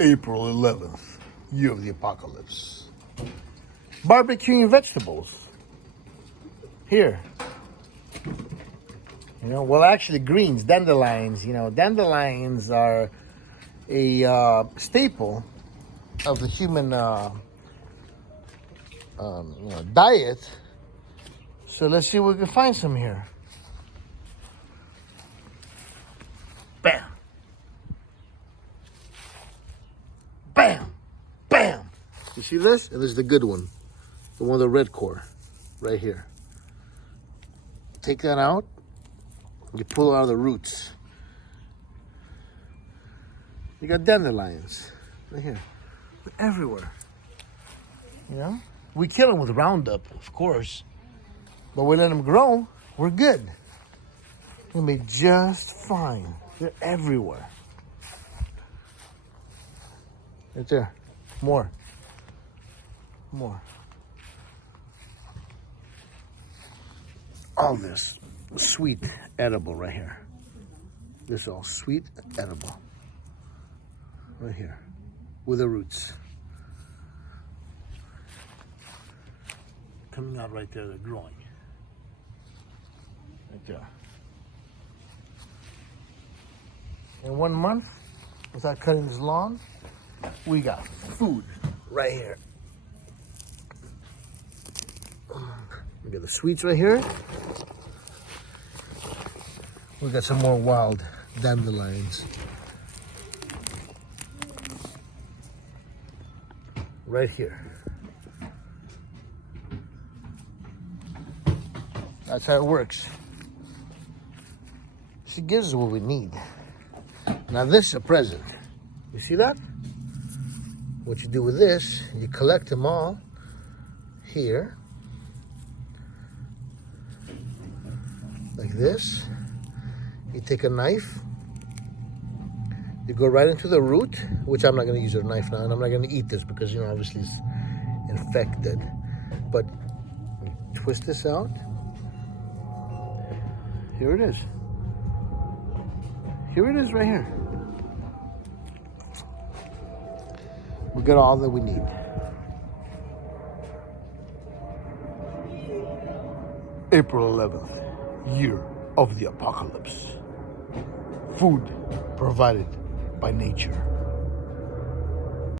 April 11th, year of the apocalypse. Barbecuing vegetables. Here. Well, actually greens, dandelions. Dandelions are a staple of the human diet. So let's see if we can find some here. Bam. Bam. Bam. You see this? And this is the good one. The one with the red core. Right here. Take that out. You pull it out of the roots. You got dandelions. Right here. They're everywhere. We kill them with Roundup, of course. But we let them grow. We're good. They'll be just fine. They're everywhere. Right there. More. All this sweet edible right here. This is all sweet edible. Right here. With the roots. Coming out right there, they're growing. Right there. In 1 month, without cutting this lawn, we got food right here. We got the sweets right here. We got some more wild dandelions. Right here. That's how it works. She gives us what we need. Now this is a present. You see that? What you do with this, you collect them all here. Like this. You take a knife. You go right into the root, which I'm not going to use a knife now, and I'm not going to eat this because, obviously it's infected. But you twist this out. Here it is. Here it is right here. We got all that we need. April 11th, year of the apocalypse. Food provided by nature.